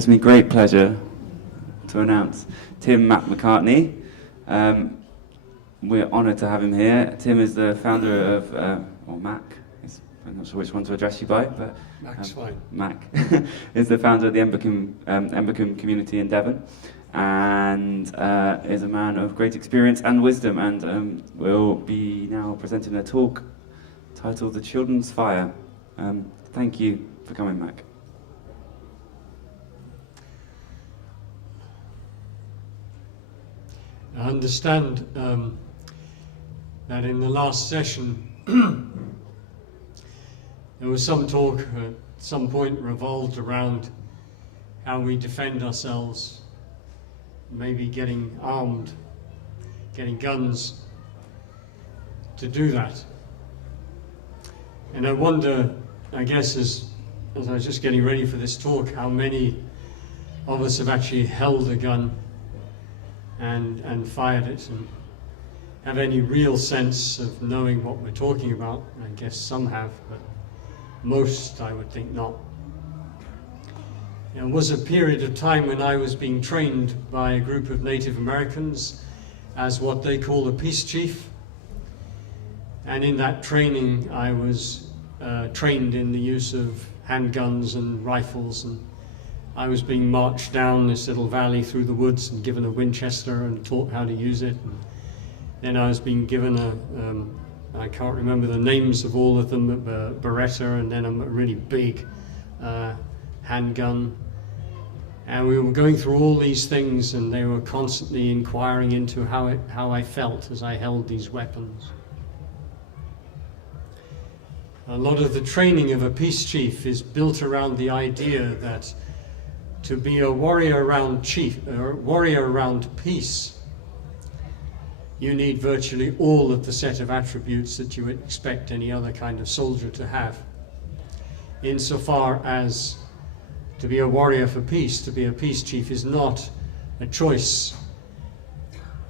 gives me great pleasure to announce Tim Mac McCartney. We're honoured to have him here. Tim is the founder of, or Mac, I'm not sure which one to address you by, but Mac's fine. Mac is the founder of the Embecombe community in Devon, and is a man of great experience and wisdom, and will be now presenting a talk titled "The Children's Fire." Thank you for coming, Mac. I understand that in the last session there was some talk at some point revolved around how we defend ourselves, maybe getting armed, getting guns to do that. And I wonder, I guess as I was just getting ready for this talk, how many of us have actually held a gun and fired it and have any real sense of knowing what we're talking about. I guess some have, but most, I would think, not. There was a period of time when I was being trained by a group of Native Americans as what they call a peace chief. And in that training, I was trained in the use of handguns and rifles, and I was being marched down this little valley through the woods and given a Winchester and taught how to use it. And then I was being given I can't remember the names of all of them, a Beretta, and then a really big handgun. And we were going through all these things, and they were constantly inquiring into how I felt as I held these weapons. A lot of the training of a peace chief is built around the idea that to be a warrior around peace, you need virtually all of the set of attributes that you would expect any other kind of soldier to have. Insofar as to be a warrior for peace, to be a peace chief, is not a choice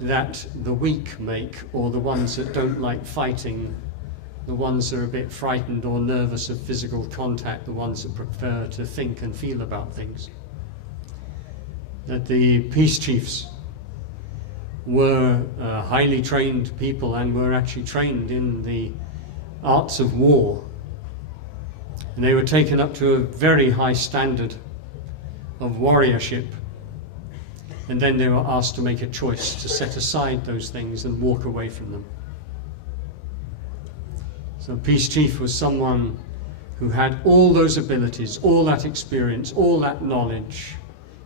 that the weak make, or the ones that don't like fighting, the ones that are a bit frightened or nervous of physical contact, the ones that prefer to think and feel about things. That the peace chiefs were highly trained people and were actually trained in the arts of war. And they were taken up to a very high standard of warriorship. And then they were asked to make a choice to set aside those things and walk away from them. So peace chief was someone who had all those abilities, all that experience, all that knowledge,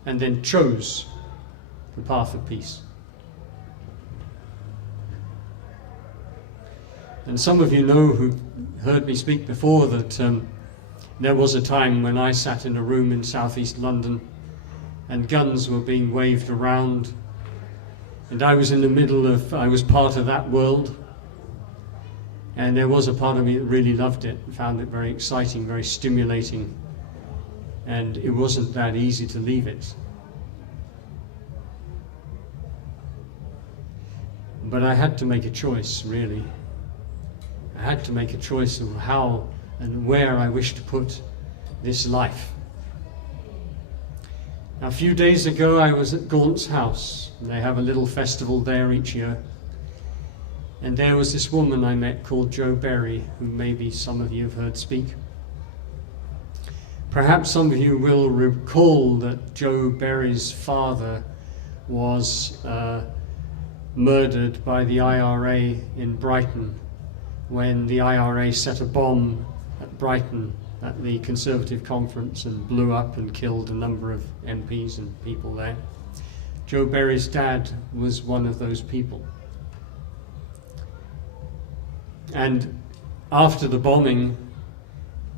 and then chose the path of peace. And some of you know, who heard me speak before, that there was a time when I sat in a room in southeast London and guns were being waved around, and I was in the middle of, I was part of that world, and there was a part of me that really loved it, found it very exciting, very stimulating, and it wasn't that easy to leave it. But I had to make a choice, really. I had to make a choice of how and where I wished to put this life. Now, a few days ago I was at Gaunt's house. They have a little festival there each year. And there was this woman I met called Jo Berry, who maybe some of you have heard speak. Perhaps some of you will recall that Jo Berry's father was murdered by the IRA in Brighton when the IRA set a bomb at Brighton at the Conservative conference and blew up and killed a number of MPs and people there. Jo Berry's dad was one of those people. And after the bombing,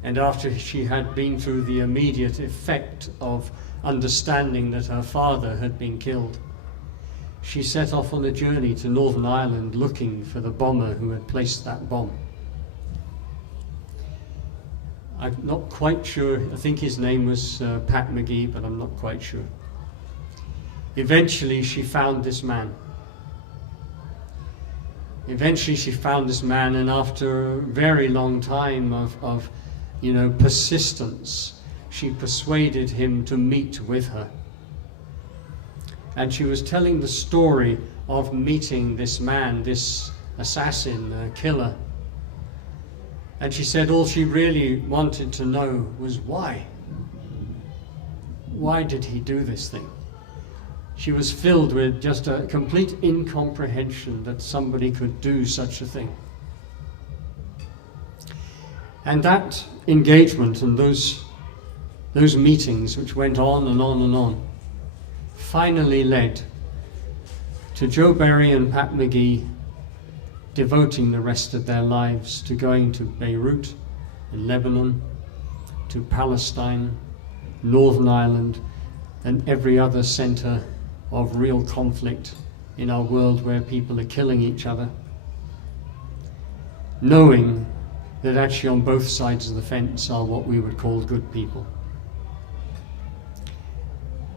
and after she had been through the immediate effect of understanding that her father had been killed, she set off on a journey to Northern Ireland looking for the bomber who had placed that bomb. I'm not quite sure, I think his name was Pat McGee, but I'm not quite sure. Eventually she found this man. And after a very long time of persistence, she persuaded him to meet with her. And she was telling the story of meeting this man, this assassin, killer. And she said all she really wanted to know was why. Why did he do this thing? She was filled with just a complete incomprehension that somebody could do such a thing. And that engagement and those meetings, which went on and on and on, finally led to Joe Berry and Pat McGee devoting the rest of their lives to going to Beirut in Lebanon, to Palestine, Northern Ireland, and every other center of real conflict in our world where people are killing each other, knowing that actually on both sides of the fence are what we would call good people,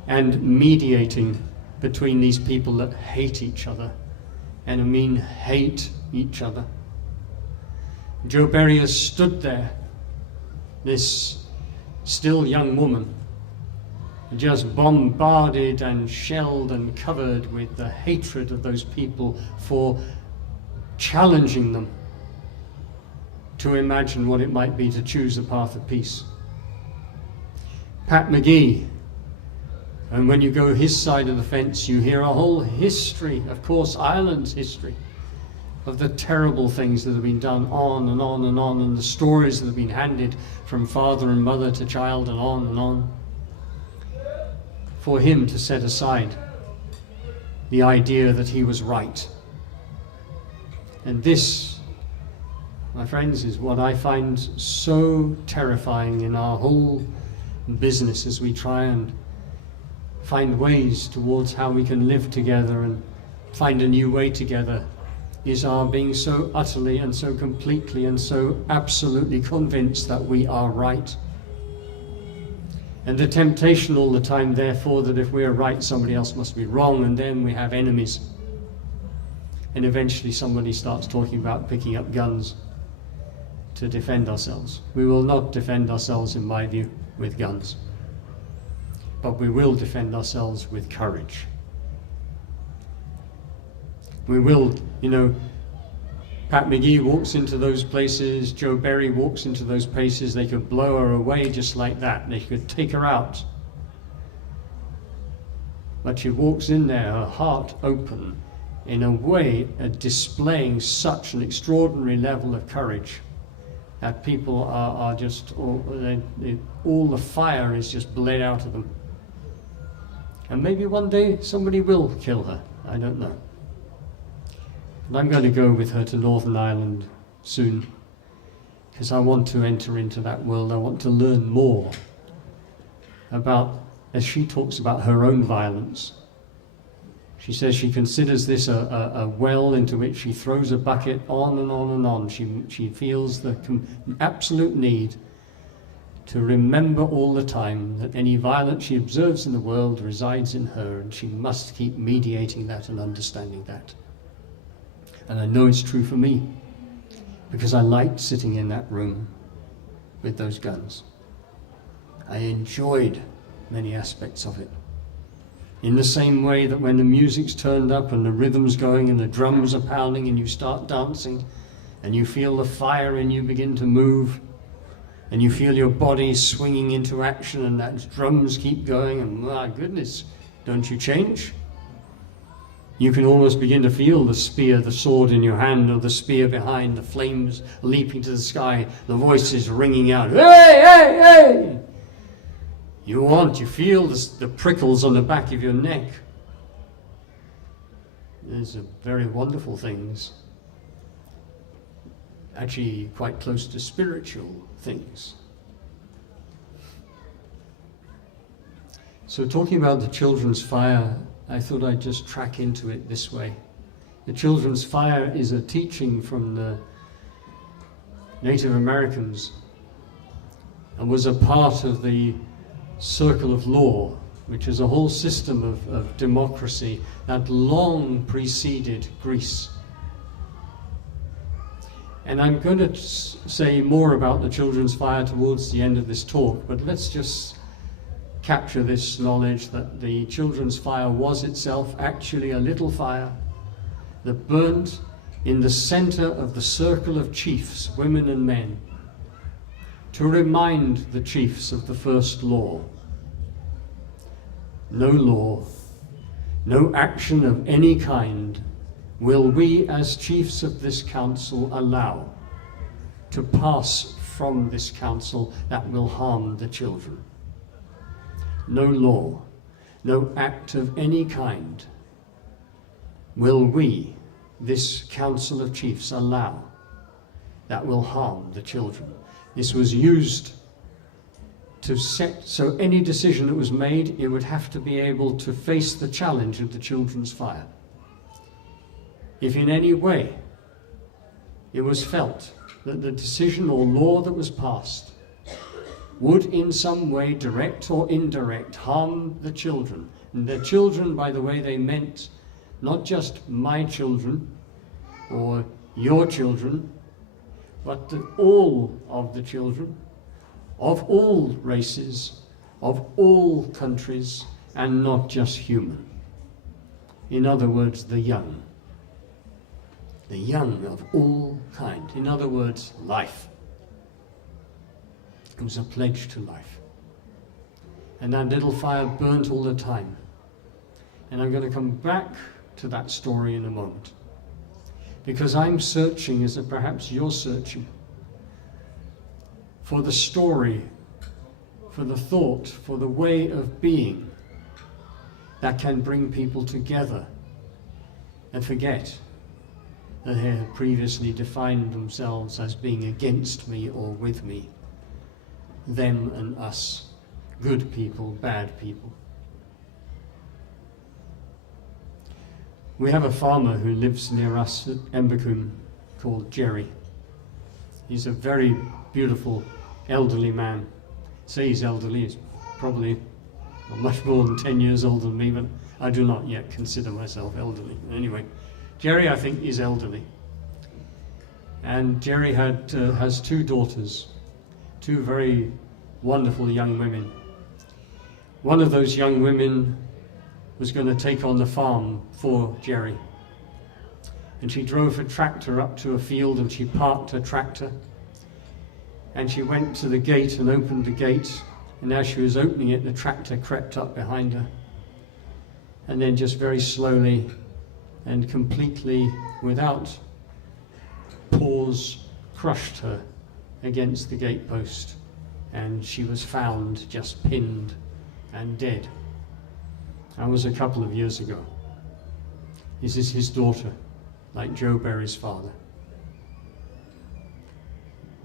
and mediating between these people that hate each other, and I mean hate each other. Joe Berry has stood there, this still young woman, just bombarded and shelled and covered with the hatred of those people for challenging them to imagine what it might be to choose a path of peace. Pat McGee, and when you go his side of the fence, you hear a whole history, of course, Ireland's history, of the terrible things that have been done on and on and on, and the stories that have been handed from father and mother to child and on and on. For him to set aside the idea that he was right. And this, my friends, is what I find so terrifying in our whole business as we try and find ways towards how we can live together and find a new way together, is our being so utterly and so completely and so absolutely convinced that we are right. And the temptation all the time, therefore, that if we are right, somebody else must be wrong, and then we have enemies. And eventually somebody starts talking about picking up guns to defend ourselves. We will not defend ourselves, in my view, with guns. But we will defend ourselves with courage. We will, Pat McGee walks into those places, Joe Berry walks into those places, they could blow her away just like that, they could take her out. But she walks in there, her heart open, in a way displaying such an extraordinary level of courage that people are just, all the fire is just bled out of them. And maybe one day somebody will kill her, I don't know. And I'm going to go with her to Northern Ireland soon, because I want to enter into that world. I want to learn more about, as she talks about her own violence. She says she considers this a well into which she throws a bucket on and on and on. She feels the absolute need to remember all the time that any violence she observes in the world resides in her, and she must keep mediating that and understanding that. And I know it's true for me, because I liked sitting in that room with those guns. I enjoyed many aspects of it. In the same way that when the music's turned up and the rhythm's going and the drums are pounding and you start dancing and you feel the fire in you begin to move and you feel your body swinging into action and that drums keep going, and my goodness, don't you change? You can almost begin to feel the spear, the sword in your hand, or the spear behind, the flames leaping to the sky, the voices ringing out, hey, hey, hey! You feel the prickles on the back of your neck. These are very wonderful things. Actually quite close to spiritual things. So talking about the children's fire, I thought I'd just track into it this way. The children's fire is a teaching from the Native Americans and was a part of the circle of law, which is a whole system of democracy that long preceded Greece. And I'm going to say more about the children's fire towards the end of this talk, but let's just capture this knowledge that the children's fire was itself actually a little fire that burnt in the center of the circle of chiefs, women and men, to remind the chiefs of the first law. No law, no action of any kind will we as chiefs of this council allow to pass from this council that will harm the children. No law, no act of any kind will we, this council of chiefs, allow that will harm the children. This was used to set, so any decision that was made, it would have to be able to face the challenge of the children's fire. If in any way it was felt that the decision or law that was passed would in some way, direct or indirect, harm the children, and the children, by the way, they meant not just my children or your children, but all of the children of all races, of all countries, and not just human. In other words, the young of all kind. In other words, life. It was a pledge to life. And that little fire burnt all the time. And I'm going to come back to that story in a moment. Because I'm searching, as perhaps you're searching, for the story, for the thought, for the way of being that can bring people together and forget that they had previously defined themselves as being against me or with me, them and us, good people, bad people. We have a farmer who lives near us at Embercombe called Jerry. He's a very beautiful elderly man. Say he's elderly, he's probably much more than 10 years older than me, but I do not yet consider myself elderly. Anyway, Jerry, I think, is elderly. And Jerry has two daughters, two very wonderful young women. One of those young women was going to take on the farm for Jerry. And she drove her tractor up to a field and she parked her tractor. And she went to the gate and opened the gate. And as she was opening it, the tractor crept up behind her. And then just very slowly and completely, without pause, crushed her against the gatepost. And she was found just pinned and dead. That was a couple of years ago. This is his daughter, like Joe Berry's father.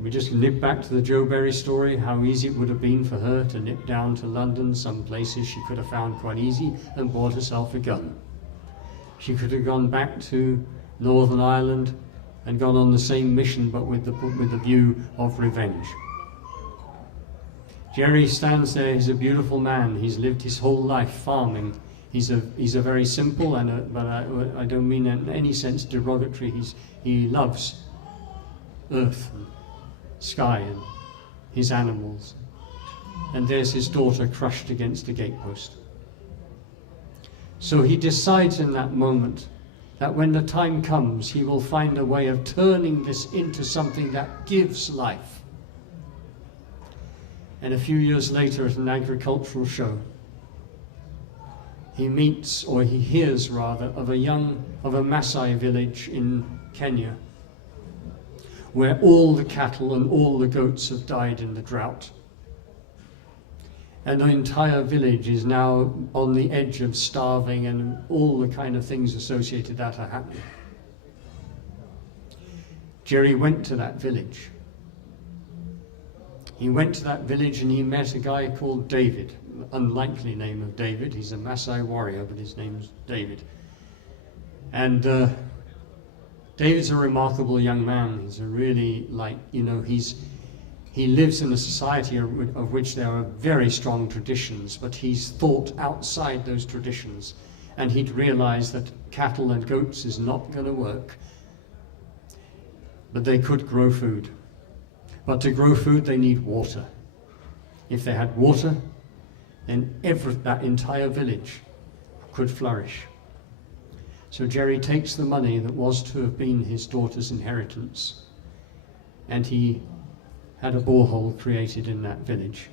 We just nip back to the Joe Berry story, how easy it would have been for her to nip down to London, some places she could have found quite easy, and bought herself a gun. She could have gone back to Northern Ireland and gone on the same mission, but with the view of revenge. Jerry stands there, he's a beautiful man, he's lived his whole life farming. He's a very simple, but I don't mean in any sense derogatory, he loves earth and sky and his animals. And there's his daughter crushed against a gatepost. So he decides in that moment that when the time comes, he will find a way of turning this into something that gives life. And a few years later at an agricultural show, he meets, or he hears rather, of a Maasai village in Kenya, where all the cattle and all the goats have died in the drought. And the entire village is now on the edge of starving, and all the kind of things associated with that are happening. Jerry went to that village. He went to that village and he met a guy called David. Unlikely name of David. He's a Maasai warrior, but his name's David. And David's a remarkable young man. He's a really, he lives in a society of which there are very strong traditions, but he's thought outside those traditions. And he'd realized that cattle and goats is not going to work. but they could grow food. But to grow food, they need water. If they had water, then that entire village could flourish. So Jerry takes the money that was to have been his daughter's inheritance, and he had a borehole created in that village.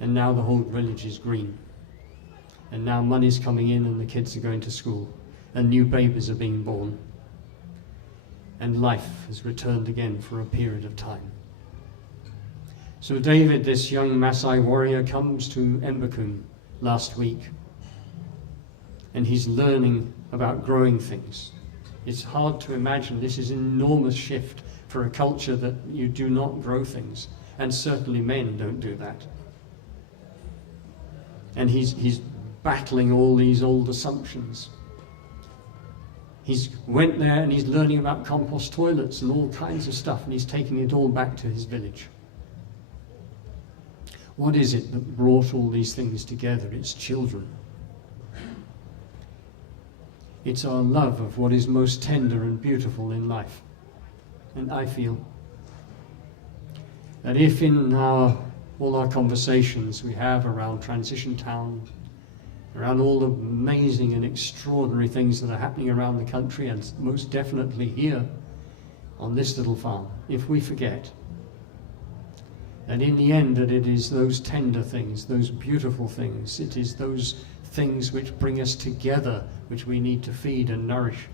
And now the whole village is green. And now money's coming in and the kids are going to school, and new babies are being born. And life has returned again for a period of time. So David, this young Maasai warrior, comes to Embakun last week, and he's learning about growing things. It's hard to imagine. This is an enormous shift for a culture that you do not grow things, and certainly men don't do that. And he's battling all these old assumptions. He's went there and he's learning about compost toilets and all kinds of stuff, and he's taking it all back to his village. What is it that brought all these things together? It's children. It's our love of what is most tender and beautiful in life. And I feel that if in all our conversations we have around Transition Town, around all the amazing and extraordinary things that are happening around the country, and most definitely here on this little farm, if we forget that in the end that it is those tender things, those beautiful things, it is those things which bring us together, which we need to feed and nourish.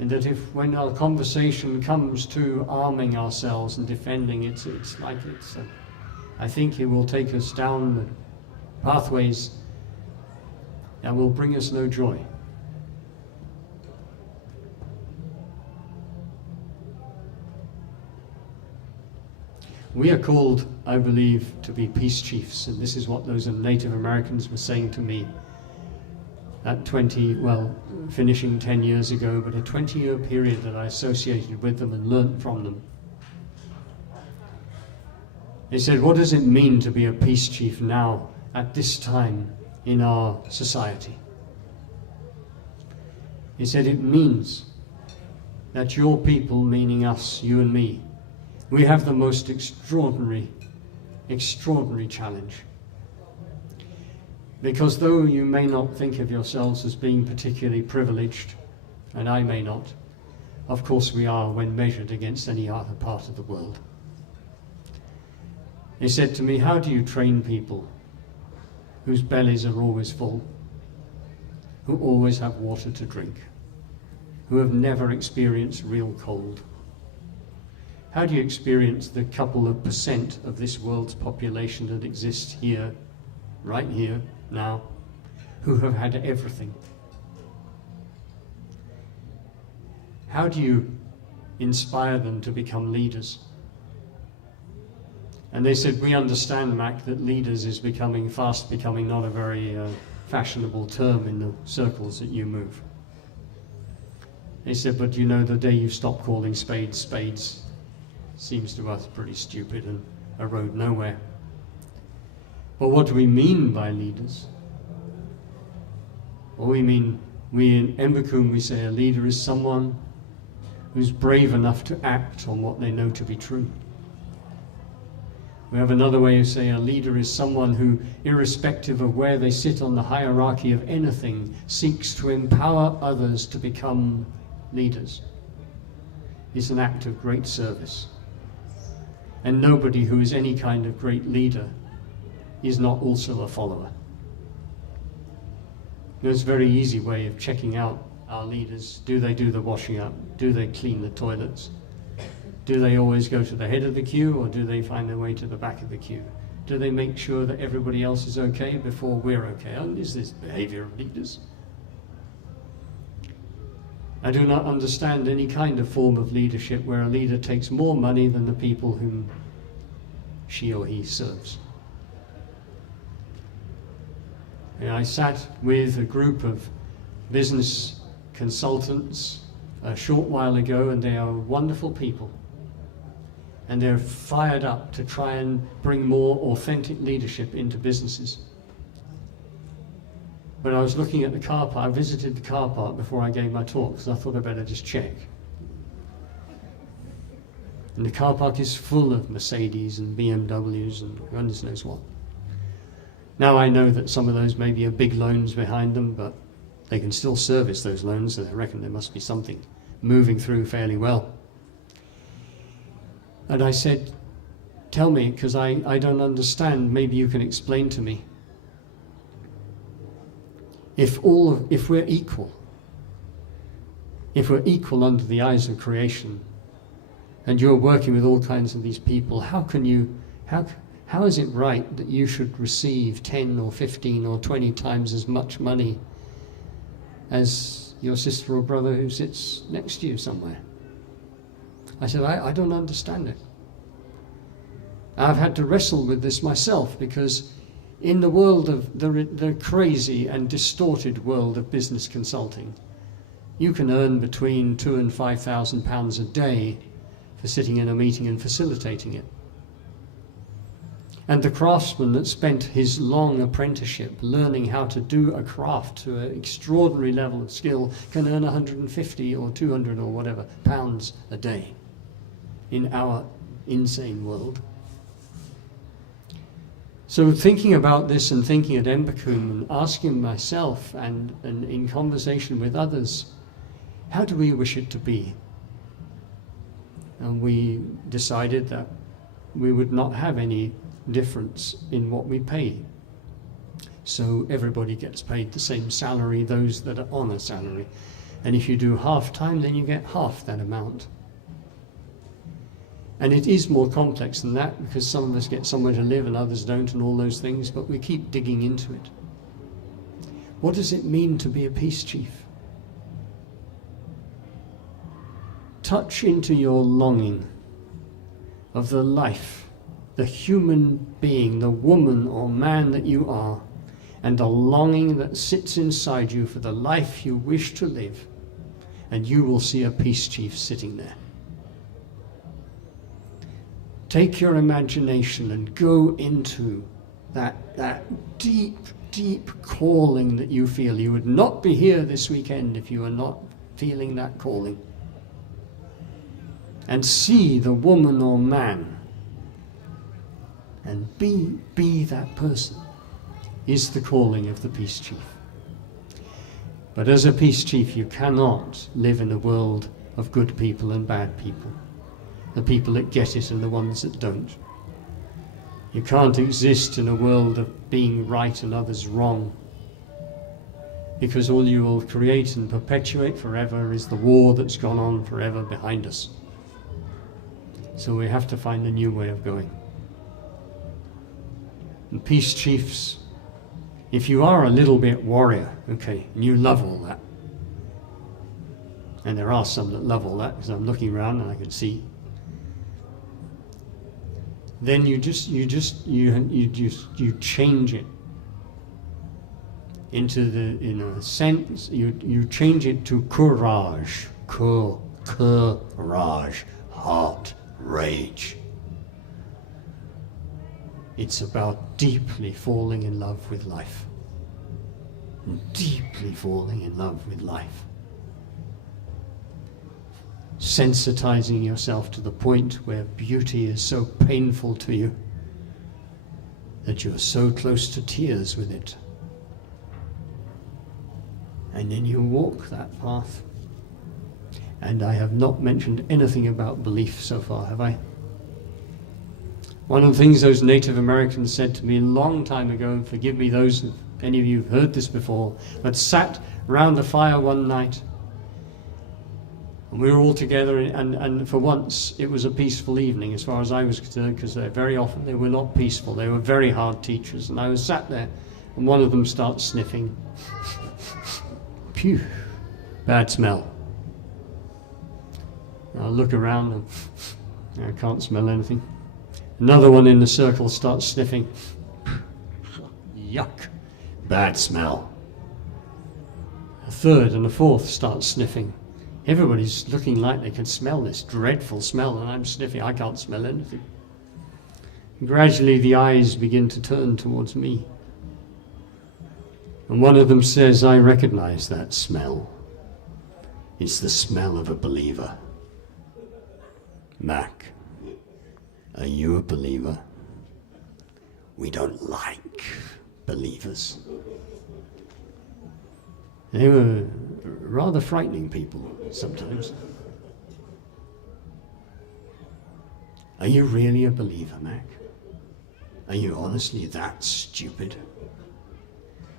And that if when our conversation comes to arming ourselves and defending, I think it will take us down the pathways that will bring us no joy. We are called, I believe, to be peace chiefs, and this is what those Native Americans were saying to me at finishing 10 years ago, but a 20-year period that I associated with them and learnt from them. They said, what does it mean to be a peace chief now, at this time in our society? He said, it means that your people, meaning us, you and me, we have the most extraordinary challenge. Because though you may not think of yourselves as being particularly privileged, and I may not, of course we are when measured against any other part of the world. He said to me, how do you train people whose bellies are always full, who always have water to drink, who have never experienced real cold? How do you experience the couple of % of this world's population that exists here, right here, now, who have had everything? How do you inspire them to become leaders? And they said, we understand, Mac, that leaders is fast becoming not a very fashionable term in the circles that you move. They said, but you know, the day you stop calling spades spades seems to us pretty stupid and a road nowhere. But what do we mean by leaders? Well, we in Embakun, we say a leader is someone who's brave enough to act on what they know to be true. We have another way of saying a leader is someone who, irrespective of where they sit on the hierarchy of anything, seeks to empower others to become leaders. It's an act of great service. And nobody who is any kind of great leader is not also a follower. There's a very easy way of checking out our leaders. Do they do the washing up? Do they clean the toilets? Do they always go to the head of the queue, or do they find their way to the back of the queue? Do they make sure that everybody else is okay before we're okay? Is this behavior of leaders? I do not understand any kind of form of leadership where a leader takes more money than the people whom she or he serves. And I sat with a group of business consultants a short while ago, and they are wonderful people. And they're fired up to try and bring more authentic leadership into businesses. But I was looking at the car park. I visited the car park before I gave my talk because I thought I'd better just check. And the car park is full of Mercedes and BMWs and goodness knows what. Now I know that some of those maybe are big loans behind them, but they can still service those loans, so I reckon there must be something moving through fairly well. And I said, tell me, because I don't understand, maybe you can explain to me. If we're equal under the eyes of creation, and you're working with all kinds of these people, how is it right that you should receive 10 or 15 or 20 times as much money as your sister or brother who sits next to you somewhere? I said, I don't understand it. I've had to wrestle with this myself, because in the world of the crazy and distorted world of business consulting, you can earn between £2,000 and £5,000 a day for sitting in a meeting and facilitating it. And the craftsman that spent his long apprenticeship learning how to do a craft to an extraordinary level of skill can earn 150 or 200 or whatever pounds a day in our insane world. So thinking about this and thinking at Embacombe and asking myself and in conversation with others, how do we wish it to be? And we decided that we would not have any difference in what we pay. So everybody gets paid the same salary, those that are on a salary. And if you do half time, then you get half that amount. And it is more complex than that, because some of us get somewhere to live and others don't and all those things, but we keep digging into it. What does it mean to be a peace chief? Touch into your longing of the life, the human being, the woman or man that you are, and the longing that sits inside you for the life you wish to live, and you will see a peace chief sitting there. Take your imagination and go into that deep, deep calling that you feel. You would not be here this weekend if you were not feeling that calling. And see the woman or man and be that person is the calling of the peace chief. But as a peace chief, you cannot live in a world of good people and bad people. The people that get it and the ones that don't. You can't exist in a world of being right and others wrong, because all you will create and perpetuate forever is the war that's gone on forever behind us. So we have to find a new way of going. And peace chiefs, if you are a little bit warrior, okay, and you love all that, and there are some that love all that, because I'm looking around and I can see, then you change it into in a sense, you change it to courage, courage, heart, rage. It's about deeply falling in love with life. Deeply falling in love with life. Sensitizing yourself to the point where beauty is so painful to you that you're so close to tears with it. And then you walk that path. And I have not mentioned anything about belief so far, have I? One of the things those Native Americans said to me a long time ago, and forgive me those, if any of you have heard this before, but sat round a fire one night, and we were all together, and for once it was a peaceful evening as far as I was concerned, because very often they were not peaceful. They were very hard teachers, and I was sat there, and one of them starts sniffing. Phew, bad smell. I look around and I can't smell anything. Another one in the circle starts sniffing. Yuck, bad smell. A third and a fourth starts sniffing. Everybody's looking like they can smell this dreadful smell, and I'm sniffing. I can't smell anything. Gradually the eyes begin to turn towards me. And one of them says, I recognize that smell. It's the smell of a believer. Mac, are you a believer? We don't like believers. They were rather frightening people sometimes. Are you really a believer, Mac? Are you honestly that stupid?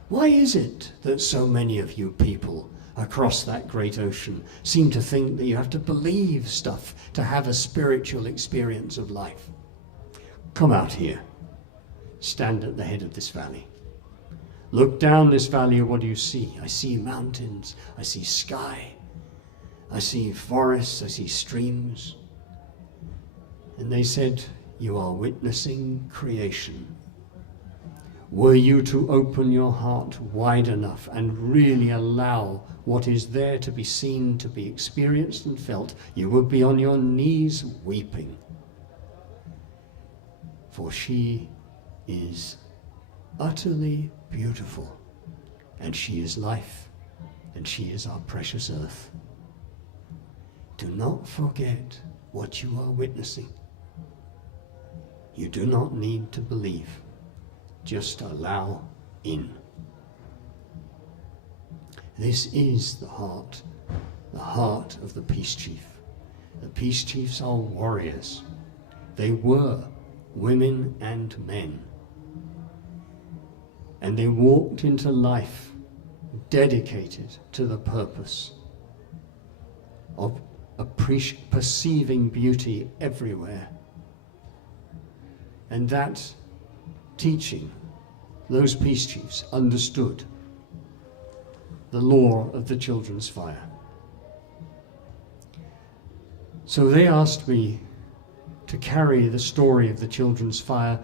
Why is it that so many of you people across that great ocean seem to think that you have to believe stuff to have a spiritual experience of life? Come out here. Stand at the head of this valley. Look down this valley, what do you see? I see mountains, I see sky, I see forests, I see streams. And they said, you are witnessing creation. Were you to open your heart wide enough and really allow what is there to be seen, to be experienced and felt, you would be on your knees weeping. For she is utterly beautiful, and she is life, and she is our precious earth. Do not forget what you are witnessing. You do not need to believe. Just allow in. This is the heart of the peace chief. The peace chiefs are warriors. They were women and men. And they walked into life dedicated to the purpose of perceiving beauty everywhere. And that teaching, those peace chiefs understood the law of the children's fire. So they asked me to carry the story of the children's fire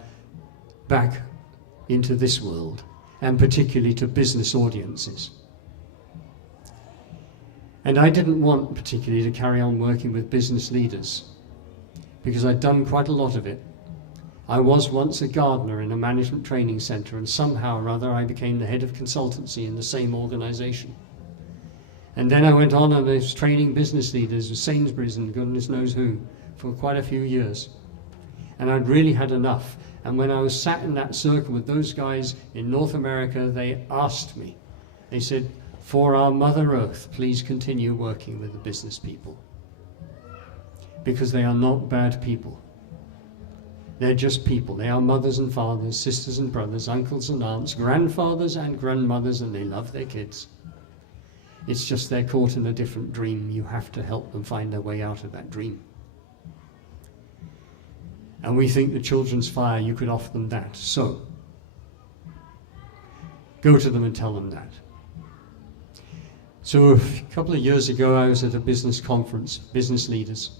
back into this world, and particularly to business audiences. And I didn't want particularly to carry on working with business leaders, because I'd done quite a lot of it. I was once a gardener in a management training center, and somehow or other I became the head of consultancy in the same organization. And then I went on and I was training business leaders with Sainsbury's and goodness knows who for quite a few years. And I'd really had enough. And when I was sat in that circle with those guys in North America, they asked me, they said, for our Mother Earth, please continue working with the business people. Because they are not bad people. They're just people. They are mothers and fathers, sisters and brothers, uncles and aunts, grandfathers and grandmothers, and they love their kids. It's just they're caught in a different dream. You have to help them find their way out of that dream. And we think the children's fire, you could offer them that. So, go to them and tell them that. So a couple of years ago, I was at a business conference, business leaders.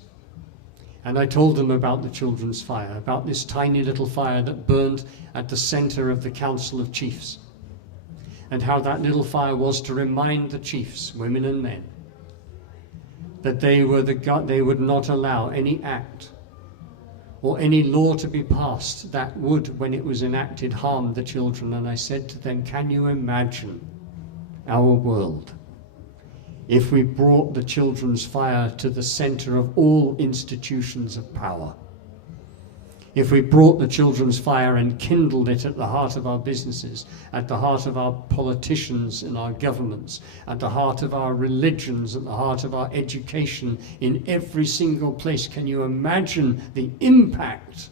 And I told them about the children's fire, about this tiny little fire that burned at the center of the Council of Chiefs. And how that little fire was to remind the chiefs, women and men, that they would not allow any act or any law to be passed that would, when it was enacted, harm the children. And I said to them, can you imagine our world if we brought the children's fire to the center of all institutions of power? If we brought the children's fire and kindled it at the heart of our businesses, at the heart of our politicians and our governments, at the heart of our religions, at the heart of our education, in every single place, can you imagine the impact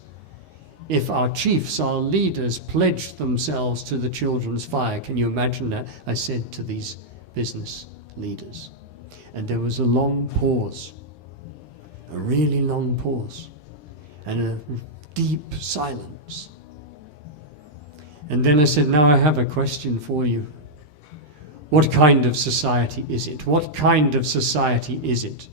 if our chiefs, our leaders, pledged themselves to the children's fire? Can you imagine that? I said to these business leaders. And there was a long pause, a really long pause, and a deep silence. And then I said, now I have a question for you. What kind of society is it? What kind of society is it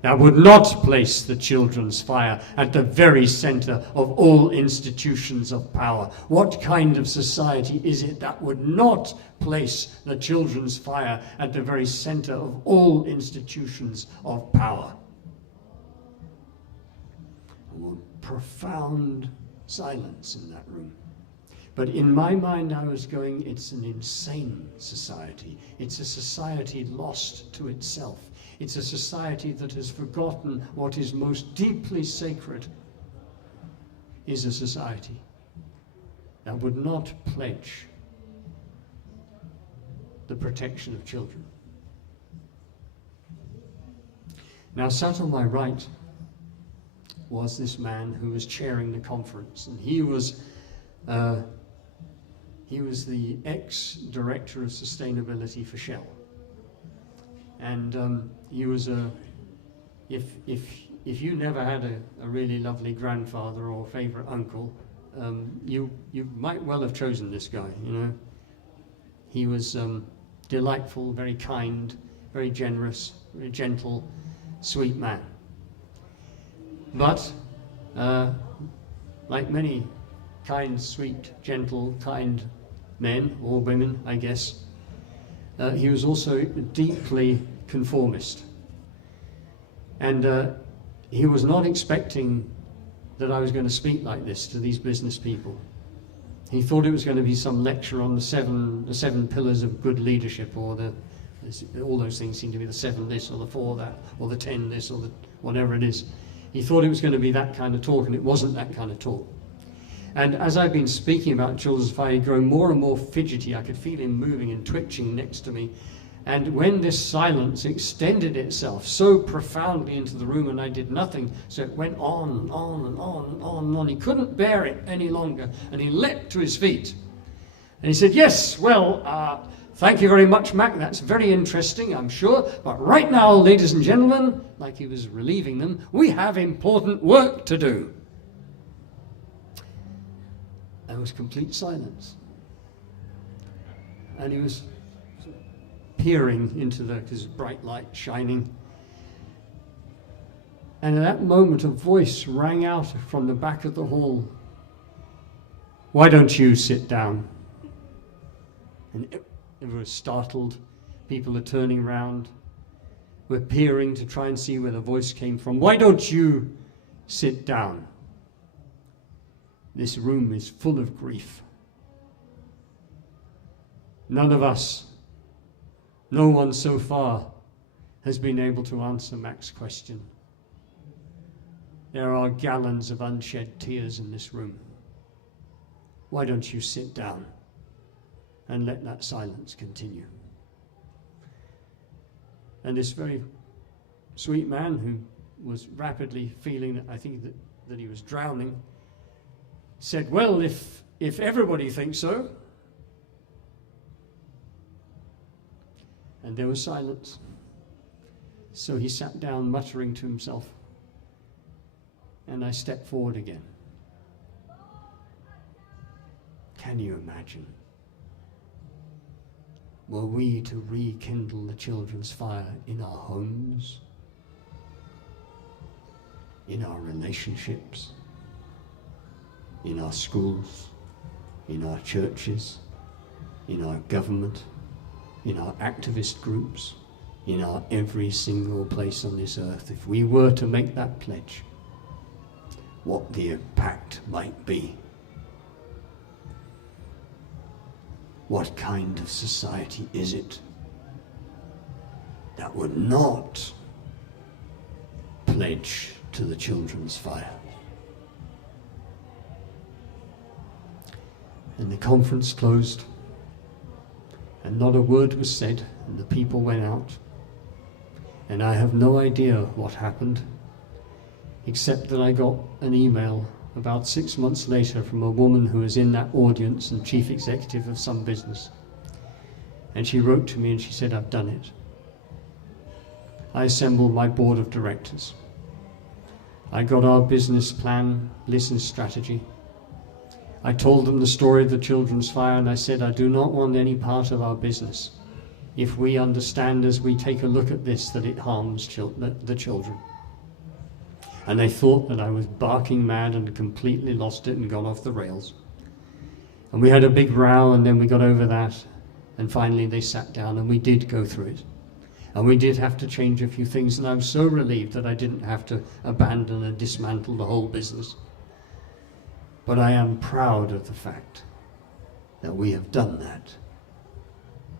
that would not place the children's fire at the very center of all institutions of power? What kind of society is it that would not place the children's fire at the very center of all institutions of power? Profound silence in that room. But in my mind I was going, it's an insane society. It's a society lost to itself. It's a society that has forgotten what is most deeply sacred, is a society that would not pledge the protection of children. Now, sat on my right was this man who was chairing the conference, and he was the ex-director of sustainability for Shell. And he was if you never had a really lovely grandfather or favourite uncle, you might well have chosen this guy, you know. He was delightful, very kind, very generous, very gentle, sweet man. But like many kind, sweet, gentle, kind men or women, I guess, he was also deeply conformist. And he was not expecting that I was going to speak like this to these business people. He thought it was going to be some lecture on the seven pillars of good leadership, or all those things seem to be the 7 this or the 4 that or the 10 this or the whatever it is. He thought it was going to be that kind of talk, and it wasn't that kind of talk. And as I've been speaking about children's fire, he'd grown more and more fidgety. I could feel him moving and twitching next to me. And when this silence extended itself so profoundly into the room and I did nothing, so it went on and on and on and on and on, he couldn't bear it any longer, and he leapt to his feet. And he said, "Yes, well, thank you very much, Mac. That's very interesting, I'm sure. But right now, ladies and gentlemen," like he was relieving them, "we have important work to do." There was complete silence. And he was peering into his bright light shining. And at that moment, a voice rang out from the back of the hall. "Why don't you sit down?" And everyone was startled. People are turning around. We're peering to try and see where the voice came from. "Why don't you sit down?" This room is full of grief. None of us, no one so far, has been able to answer Mac's question. There are gallons of unshed tears in this room. Why don't you sit down and let that silence continue? And this very sweet man, who was rapidly feeling, I think, that he was drowning, said, "Well, if everybody thinks so." And there was silence. So he sat down, muttering to himself. And I stepped forward again. Can you imagine? Were we to rekindle the children's fire in our homes, in our relationships, in our schools, in our churches, in our government, in our activist groups, in our every single place on this earth, if we were to make that pledge, what the impact might be? What kind of society is it that would not pledge to the children's fire? And the conference closed, and not a word was said, and the people went out. And I have no idea what happened, except that I got an email about 6 months later from a woman who was in that audience and chief executive of some business. And she wrote to me and she said, "I've done it. I assembled my board of directors. I got our business plan, business strategy. I told them the story of the children's fire, and I said, I do not want any part of our business if we understand as we take a look at this that it harms the children." And they thought that I was barking mad and completely lost it and gone off the rails. And we had a big row, and then we got over that, and finally they sat down and we did go through it. And we did have to change a few things, and I'm so relieved that I didn't have to abandon and dismantle the whole business. But I am proud of the fact that we have done that.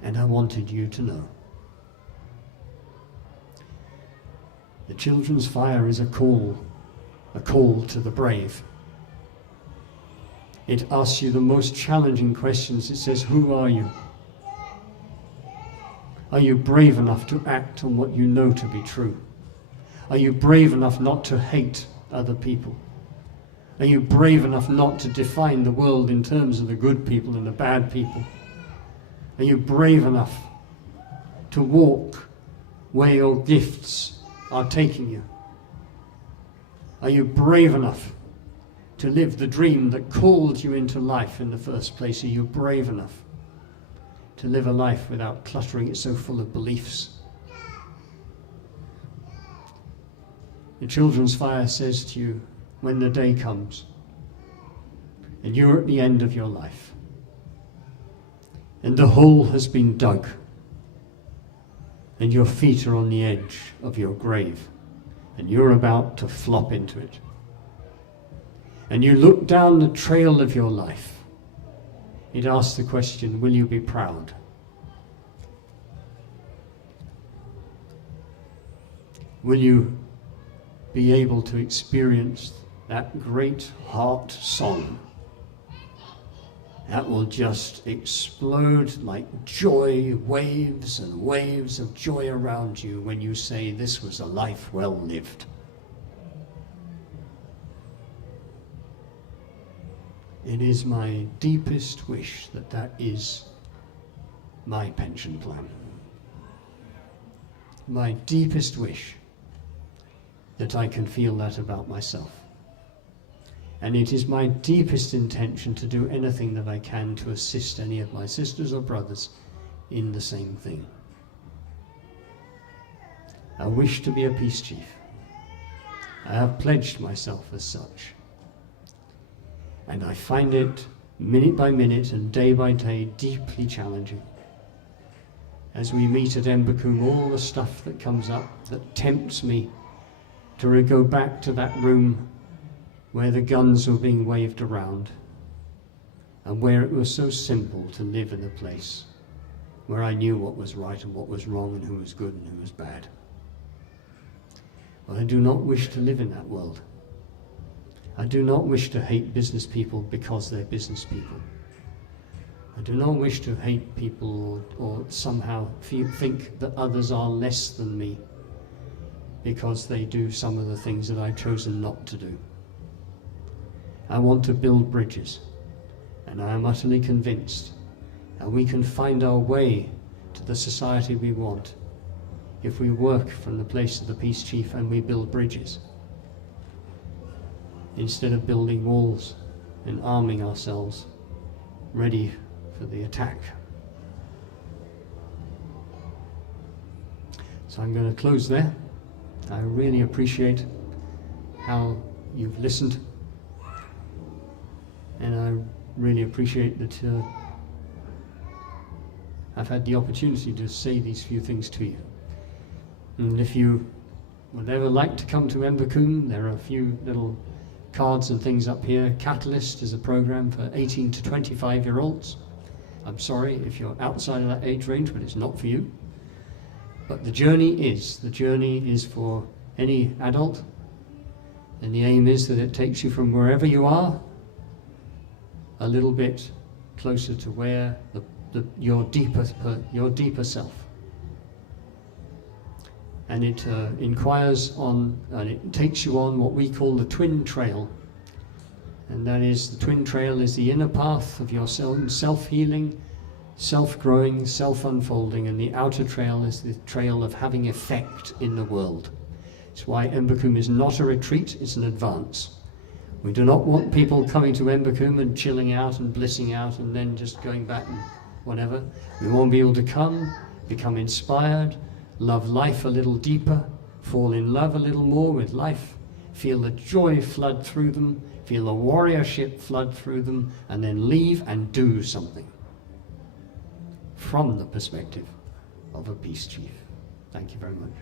And I wanted you to know. The children's fire is a call to the brave. It asks you the most challenging questions. It says, who are you? Are you brave enough to act on what you know to be true? Are you brave enough not to hate other people? Are you brave enough not to define the world in terms of the good people and the bad people? Are you brave enough to walk where your gifts are taking you? Are you brave enough to live the dream that called you into life in the first place? Are you brave enough to live a life without cluttering it so full of beliefs? The children's fire says to you, when the day comes and you're at the end of your life and the hole has been dug and your feet are on the edge of your grave and you're about to flop into it, and you look down the trail of your life, it asks the question, will you be proud? Will you be able to experience that great heart song that will just explode like joy, waves and waves of joy around you when you say, this was a life well lived? It is my deepest wish that that is my pension plan. My deepest wish that I can feel that about myself. And it is my deepest intention to do anything that I can to assist any of my sisters or brothers in the same thing. I wish to be a peace chief. I have pledged myself as such. And I find it minute by minute and day by day deeply challenging. As we meet at Embacombe, all the stuff that comes up that tempts me to go back to that room where the guns were being waved around and where it was so simple to live in a place where I knew what was right and what was wrong and who was good and who was bad. But I do not wish to live in that world. I do not wish to hate business people because they're business people. I do not wish to hate people or somehow think that others are less than me because they do some of the things that I've chosen not to do. I want to build bridges, and I am utterly convinced that we can find our way to the society we want if we work from the place of the peace chief and we build bridges instead of building walls and arming ourselves ready for the attack. So I'm going to close there. I really appreciate how you've listened, and I really appreciate that I've had the opportunity to say these few things to you. And if you would ever like to come to Embacombe, there are a few little cards and things up here. Catalyst is a program for 18 to 25-year-olds. I'm sorry if you're outside of that age range, but it's not for you. But the journey is for any adult, and the aim is that it takes you from wherever you are a little bit closer to where your deeper self. And it inquires on, and it takes you on what we call the twin trail. And that is, the twin trail is the inner path of your self-healing, self-growing, self-unfolding, and the outer trail is the trail of having effect in the world. It's why Embacombe is not a retreat, it's an advance. We do not want people coming to Embacombe and chilling out and blissing out and then just going back and whatever. We want people to come, become inspired, love life a little deeper, fall in love a little more with life, feel the joy flood through them, feel the warriorship flood through them, and then leave and do something from the perspective of a peace chief. Thank you very much.